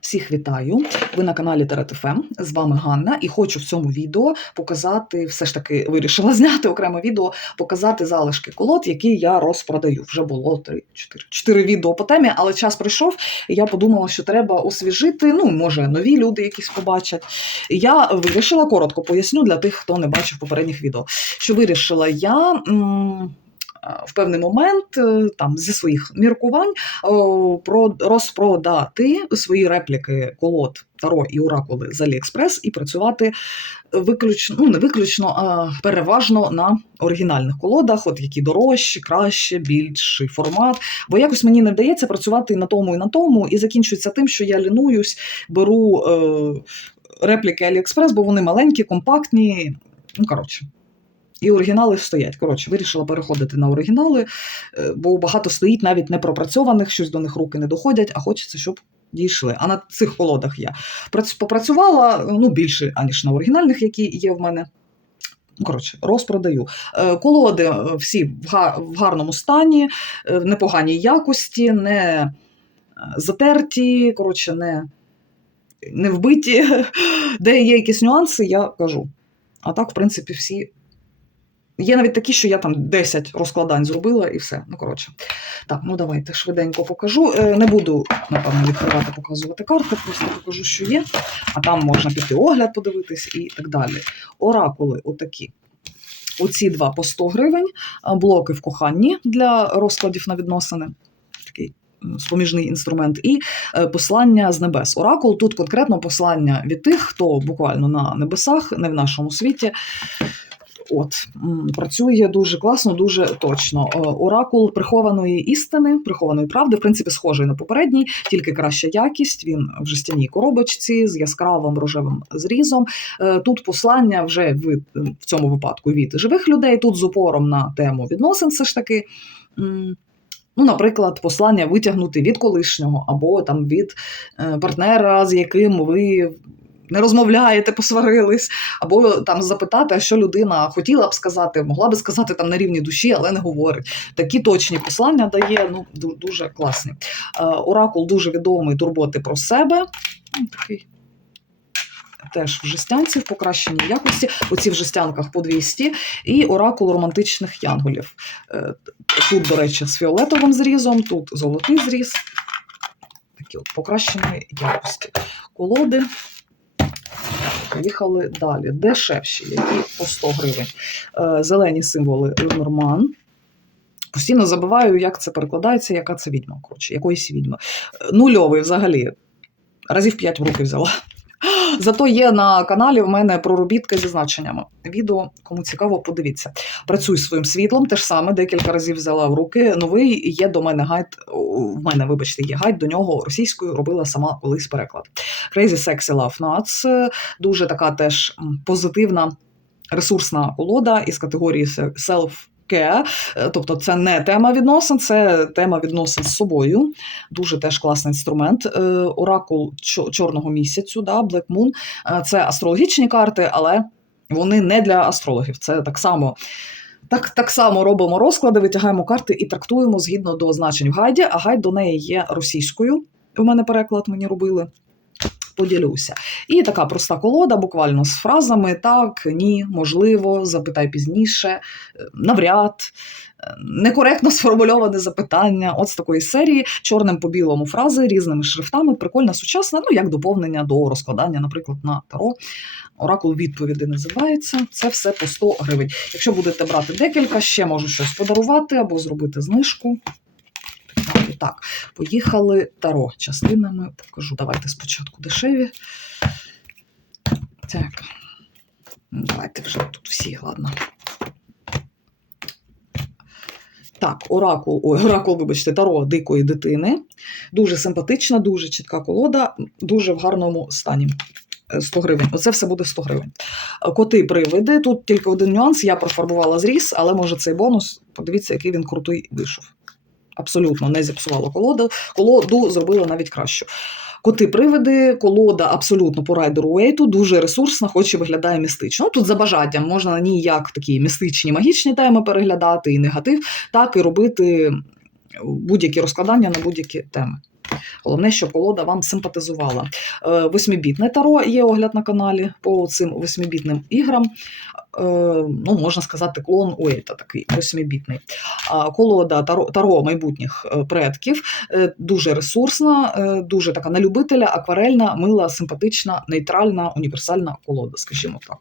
Всіх вітаю! Ви на каналі Тарет З вами Ганна, і хочу в цьому відео показати, все ж таки вирішила зняти окреме відео, показати залишки колод, які я розпродаю. Вже було 3, 4, 4 відео по темі, але час прийшов, і я подумала, що треба освіжити. Ну, може, нові люди якісь побачать. Я вирішила коротко поясню для тих, хто не бачив попередніх відео. Що вирішила я. м, В певний момент е, там зі своїх міркувань про розпродати свої репліки колод Таро і Оракули з Аліекспрес і працювати виключно, ну не виключно, а переважно на оригінальних колодах, от які дорожчі, краще, більший формат. Бо якось мені не вдається працювати на тому, і на тому, і закінчується тим, що я лінуюсь, беру е, репліки Аліекспрес, бо вони маленькі, компактні. Ну, коротше. І оригінали стоять. Коротше, вирішила переходити на оригінали, е, бо багато стоїть навіть непропрацьованих, щось до них руки не доходять, а хочеться, щоб дійшли. А на цих колодах я попрацювала ну, більше, аніж на оригінальних, які є в мене. Коротше, розпродаю. Е, Колоди е, всі в гарному стані, в непоганій якості, не затерті, коротше, не, не вбиті. Де є якісь нюанси, я кажу. А так, в принципі, всі. Є навіть такі, що я там 10 розкладань зробила і все. Ну, коротше. Так, ну давайте швиденько покажу. Е, Не буду, напевно, відкривати, показувати карти, просто покажу, що є. А там можна піти огляд подивитись і так далі. Оракули отакі. Оці два по 100 гривень, блоки в коханні для розкладів на відносини. Такий споміжний інструмент, і е, послання з небес. Оракул тут конкретно послання від тих, хто буквально на небесах, не в нашому світі. От працює дуже класно, дуже точно. Е, Оракул прихованої істини, прихованої правди, в принципі, схожий на попередній, тільки краща якість. Він в жестяній коробочці з яскравим рожевим зрізом. Е, Тут послання вже від, в цьому випадку від живих людей. Тут з упором на тему відносин, все ж таки. Ну, наприклад, послання витягнути від колишнього або там від е, партнера, з яким ви не розмовляєте, посварились, або там запитати, а що людина хотіла б сказати, могла би сказати там на рівні душі, але не говорить. Такі точні послання дає, ну дуже класні. Е, Оракул дуже відомий турботи про себе. Ну, Такий. Теж в жестянці в покращеній якості, оці в жестянках по 200, і оракул романтичних янголів. Е, Тут, до речі, з фіолетовим зрізом, тут золотий зріз. Такі от покращеної якості. Колоди. Поїхали далі. Дешевші, які по 100 гривень. Е, Зелені символи Ленорман. Постійно забуваю, як це перекладається, яка це відьма. Коротше, якоїсь відьми. Е, Нульовий взагалі. Разів 5 в руки взяла. Зато є на каналі в мене проробітка зі значеннями. Відео, кому цікаво, подивіться. Працюю своїм світлом, те ж саме, декілька разів взяла в руки. Новий є до мене гайд. В мене, вибачте, є гайд до нього російською робила сама колись переклад. Crazy Sexy Love Nuts. Дуже така теж позитивна ресурсна колода із категорії self care. Е, Тобто це не тема відносин, це тема відносин з собою. Дуже теж класний інструмент. Е, Оракул чорного місяцю, да, Black Moon. Е, Це астрологічні карти, але вони не для астрологів. Це так само. Так, так само робимо розклади, витягаємо карти і трактуємо згідно до значень в гайді, а гайд до неї є російською. У мене переклад мені робили. Поділюся. І така проста колода, буквально з фразами так, ні, можливо, запитай пізніше, е, навряд, е, некоректно сформульоване запитання. От з такої серії, чорним по білому фрази, різними шрифтами, прикольна, сучасна, ну як доповнення до розкладання, наприклад, на таро. Оракул відповіді називається. Це все по 100 гривень. Якщо будете брати декілька, ще можу щось подарувати або зробити знижку. Так, поїхали таро частинами. Покажу. Давайте спочатку дешеві. Так. Давайте вже тут всі, ладно. Так, оракул, ой, оракул, вибачте, таро дикої дитини. Дуже симпатична, дуже чітка колода, дуже в гарному стані. Е, 100 гривень. Оце все буде 100 гривень. Е, Коти привиди. Тут тільки один нюанс. Я профарбувала зріз, але може цей бонус. Подивіться, який він крутий вийшов. Абсолютно не зіпсувало колоду. Колоду зробила навіть кращу. Коти-привиди, колода абсолютно по райдеру Уейту, дуже ресурсна, хоч і виглядає містично. Ну, Тут за бажанням можна на ній як такі містичні, магічні теми переглядати, і негатив, так і робити будь-які розкладання на будь-які теми. Головне, щоб колода вам симпатизувала. Е, Восьмібітне таро є огляд на каналі по цим восьмібітним іграм. Е, Ну, можна сказати, клон Уейта такий восьмібітний. Колода таро, таро майбутніх е, предків дуже ресурсна, дуже така на любителя, акварельна, мила, симпатична, нейтральна, універсальна колода, скажімо так.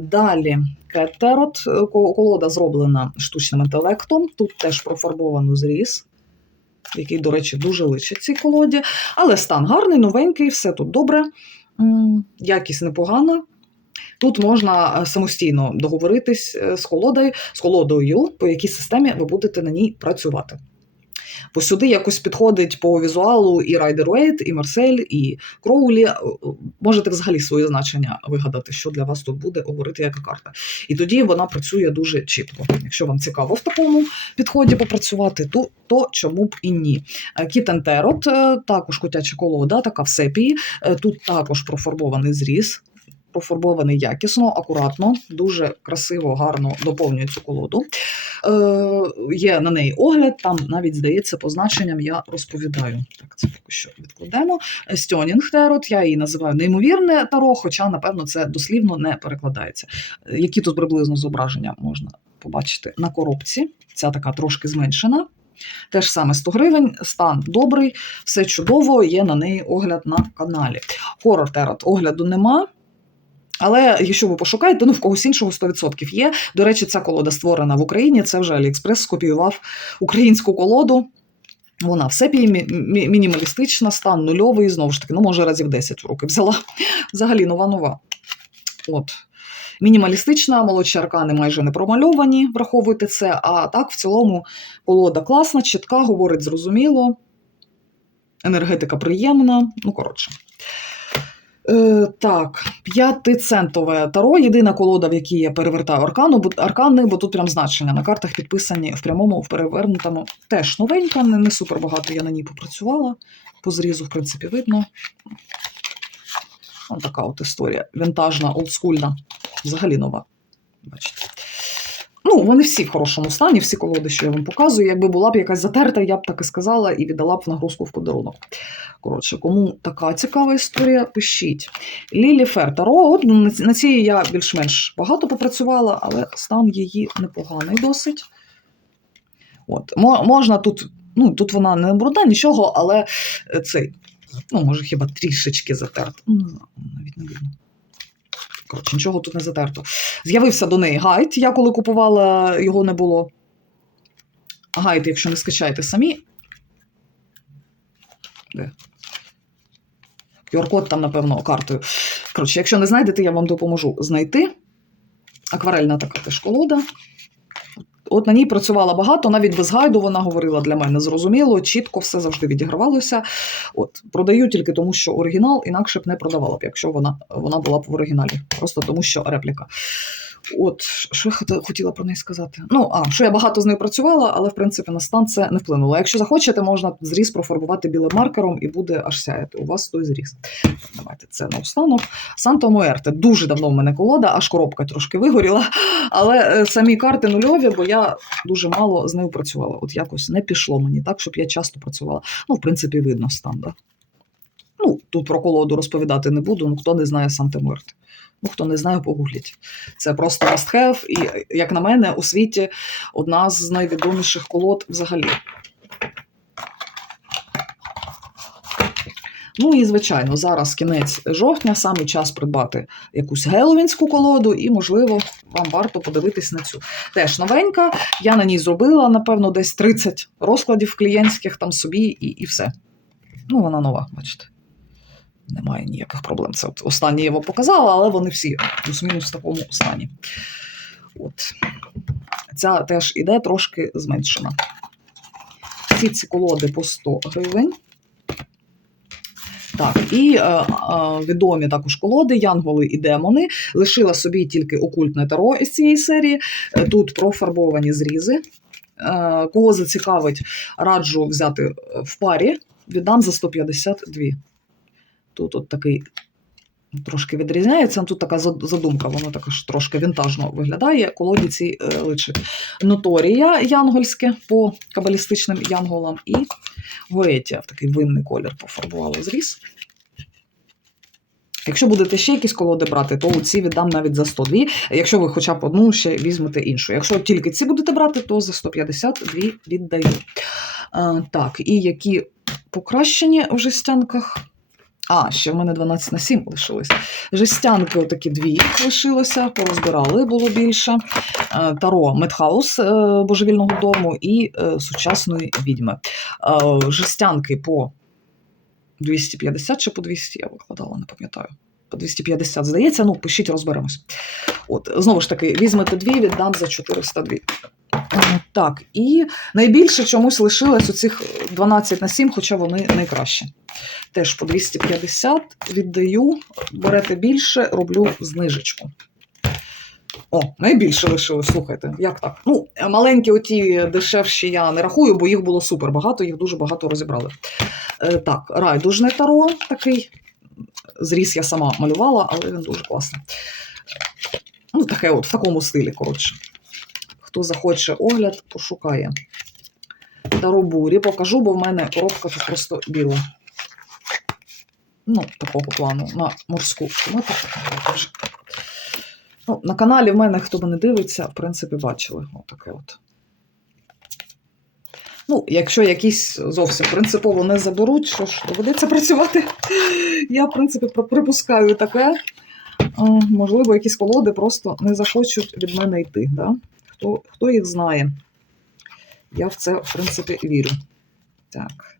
Далі Кеттерот. Е, Колода зроблена штучним інтелектом. Тут теж профарбовано зріз, який, до речі, дуже личить цій колоді. Але стан гарний, новенький, все тут добре. Якість непогана. Тут можна е, самостійно договоритись е, з колодою, з колодою, по якій системі ви будете на ній працювати. Бо сюди якось підходить по візуалу і Райдер Уейт, і Марсель, і Кроулі. Е, Можете взагалі своє значення вигадати, що для вас тут буде говорити яка карта. І тоді вона працює дуже чітко. Якщо вам цікаво в такому підході попрацювати, то, то чому б і ні. Е, Кітентерот, е, також котяча колода, така в сепії. Тут також профарбований зріз. Профарбований якісно, акуратно, дуже красиво, гарно доповнює цю колоду. Е, є на неї огляд, там навіть здається, по значенням я розповідаю. Так, це поки що відкладемо. Стьонінг Терот, я її називаю неймовірне таро, хоча, напевно, це дослівно не перекладається. Е, Які тут приблизно зображення можна побачити на коробці? Ця така трошки зменшена. Теж саме 100 гривень, стан добрий, все чудово, є на неї огляд на каналі. Хорор Терот огляду нема. Але якщо ви пошукаєте, ну в когось іншого 100% є. До речі, ця колода створена в Україні. Це вже Аліекспрес скопіював українську колоду. Вона в сепії мі- мі- мінімалістична, стан нульовий, знову ж таки, ну, може, разів 10 в руки взяла. Взагалі нова нова. От. Мінімалістична, молодші аркани майже не промальовані, враховуйте це. А так, в цілому, колода класна, чітка, говорить зрозуміло. Енергетика приємна. Ну, коротше. Е, так, п'ятицентове таро. Єдина колода, в якій я перевертаю аркану, аркани, бо тут прям значення на картах підписані в прямому, в перевернутому. Теж новенька, не, не супер багато я на ній попрацювала. По зрізу, в принципі, видно. Ось така от історія. Вінтажна, олдскульна, взагалі нова. Бачите. Ну, вони всі в хорошому стані, всі колоди, що я вам показую. Якби була б якась затерта, я б так і сказала і віддала б нагрузку в подарунок. Коротше, кому така цікава історія, пишіть. Лілі Фер Таро, от на цій я більш-менш багато попрацювала, але стан її непоганий досить. От. Можна тут, ну, тут вона не брудна, нічого, але цей, ну, може, хіба трішечки затерта. Ну, не знаю, навіть не видно. Коротше, нічого тут не затерто. З'явився до неї гайд. Я коли купувала, його не було. Гайд, якщо не скачаєте самі. Де? QR-код там, напевно, картою. Коротше, якщо не знайдете, я вам допоможу знайти. Акварельна така теж колода. От на ній працювала багато, навіть без гайду вона говорила для мене зрозуміло, чітко все завжди відігравалося. От продаю тільки тому, що оригінал, інакше б не продавала б, якщо вона, вона була б в оригіналі. Просто тому, що репліка. От що я хотіла про неї сказати? Ну, а що я багато з нею працювала, але в принципі на стан це не вплинуло. Якщо захочете, можна зріз профарбувати білим маркером і буде аж сяяти. У вас той зріз. Давайте це на останок. Санто Муерте. Дуже давно в мене колода, аж коробка трошки вигоріла. Але е, самі карти нульові, бо я дуже мало з нею працювала. От якось не пішло мені так, щоб я часто працювала. Ну, в принципі, видно стан. Да? Ну, тут про колоду розповідати не буду. Ну, хто не знає Санте Муерте. Ну, хто не знає, погугліть. Це просто must have, і, як на мене, у світі одна з найвідоміших колод взагалі. Ну і звичайно, зараз кінець жовтня, саме час придбати якусь геловінську колоду, і, можливо, вам варто подивитись на цю. Теж новенька. Я на ній зробила, напевно, десь 30 розкладів клієнтських там собі, і, і все. Ну, вона нова, бачите. Немає ніяких проблем. Це от останні я вам показала, але вони всі плюс-мінус в такому стані. От. Ця теж іде трошки зменшена. Всі ці колоди по 100 гривень. Так, і е, е, відомі також колоди Янголи і демони. Лишила собі тільки окультне таро із цієї серії. Е, Тут профарбовані зрізи. Е, Кого зацікавить, раджу взяти е, в парі. Віддам за 152. Тут от такий Трошки відрізняється. Тут така задумка, воно також трошки вінтажно виглядає. Колоді ці е. Ноторія янгольське по кабалістичним янголам і Гоетія в такий винний колір пофарбувала зріз. Якщо будете ще якісь колоди брати, то ці віддам навіть за 102. Якщо ви хоча б одну ще візьмете іншу. Якщо тільки ці будете брати, то за 152 віддаю. А, так, і які покращені в жестянках. А, ще в мене 12 на 7 лишилось. Жестянки отакі дві лишилося, порозбирали, було більше. Е, Таро Медхаус е, божевільного дому і е, сучасної відьми. Жестянки по 250 чи по 200 я викладала, не пам'ятаю. По 250, здається, ну пишіть, розберемось. От, знову ж таки, візьмете дві, віддам за 402. Е, Так, і найбільше чомусь лишилось у цих 12 на 7, хоча вони найкращі. Теж по 250 віддаю, берете більше, роблю знижечку. О, найбільше лишилось, слухайте, як так? Ну, маленькі оті дешевші я не рахую, бо їх було супер багато, їх дуже багато розібрали. Е, так, райдужне таро такий. Зріз я сама малювала, але він дуже класний. Ну, таке от, в такому стилі, коротше. Хто захоче огляд, пошукає. Таро бурі покажу, бо в мене коробка тут просто біла. Ну, такого плану на морську тематику. Ну, на каналі в мене, хто мене дивиться, в принципі, бачили. Отаке от. Ну, якщо якісь зовсім принципово не заберуть, що ж, доведеться працювати. Я, в принципі, припускаю таке. Можливо, якісь колоди просто не захочуть від мене йти. Да? Хто, хто їх знає? Я в це, в принципі, вірю. Так.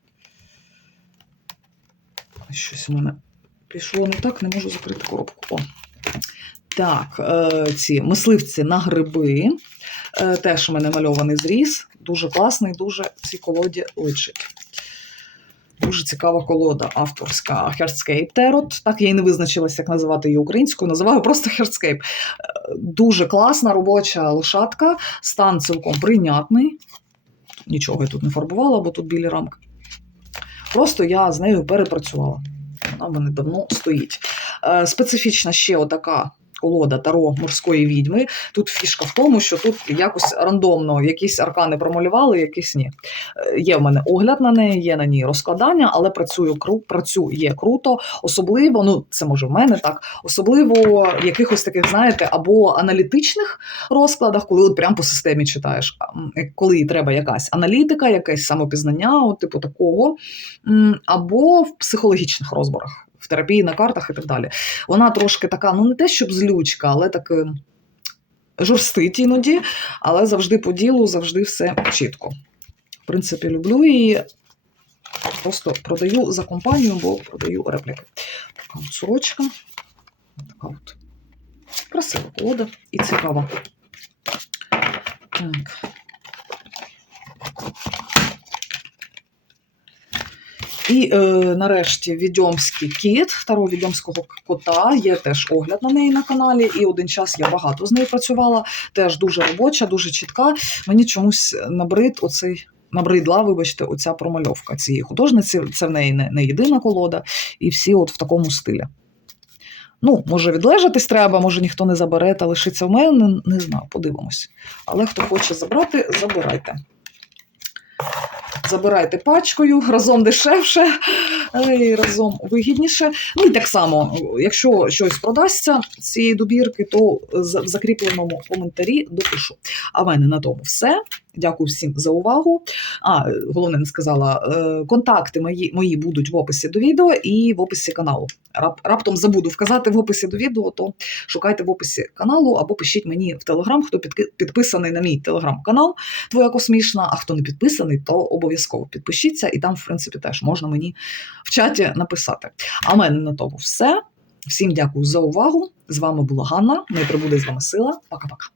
Щось у мене пішло не так, не можу закрити коробку. О. Так, е, ці мисливці на гриби. Е, теж у мене мальований зріз. Дуже класний, дуже цій колоді личить. Дуже цікава колода авторська Heartscape Tarot. Так я і не визначилася, як називати її українською. Називаю просто Heartscape. Е, Дуже класна робоча лошадка, стан цілком прийнятний. Нічого я тут не фарбувала, бо тут білі рамки. Просто я з нею перепрацювала. Вона в мене давно стоїть. Е, Специфічна ще отака колода Таро морської відьми. Тут фішка в тому, що тут якось рандомно якісь аркани промалювали, якісь ні. Е, Є в мене огляд на неї, є на ній розкладання, але працюю працює круто. Особливо, ну це може в мене так, особливо якихось таких, знаєте, або аналітичних розкладах, коли от прям по системі читаєш, коли треба якась аналітика, якесь самопізнання, от, типу такого, або в психологічних розборах. В терапії на картах і так далі. Вона трошки така, ну не те, щоб злючка, але таки жорстить іноді, але завжди по ділу, завжди все чітко. В принципі, люблю її. Просто продаю за компанію, бо продаю репліки. Така от сорочка. Така от красива колода і цікава. Так. І е, нарешті відьомський кіт, таро відьомського кота. Є теж огляд на неї на каналі. І один час я багато з нею працювала. Теж дуже робоча, дуже чітка. Мені чомусь набрид оцей. Набридла, вибачте, оця промальовка цієї художниці. Це в неї не, не єдина колода, і всі от в такому стилі. Ну, може, відлежатись треба, може ніхто не забере та лишиться в мене, не знаю, подивимось. Але хто хоче забрати, забирайте. Забирайте пачкою, разом дешевше, і разом вигідніше. Ну і так само, якщо щось продасться з цієї добірки, то в закріпленому коментарі допишу. А в мене на тому все. Дякую всім за увагу. А, головне, не сказала, е, контакти мої, мої будуть в описі до відео і в описі каналу. Рап, раптом забуду вказати в описі до відео, то шукайте в описі каналу або пишіть мені в телеграм, хто підписаний на мій телеграм-канал Твоя космічна, а хто не підписаний, то обов'язково підпишіться, і там, в принципі, теж можна мені в чаті написати. А в мене на тому все. Всім дякую за увагу. З вами була Ганна. Не прибуде з вами сила. Пока-пока.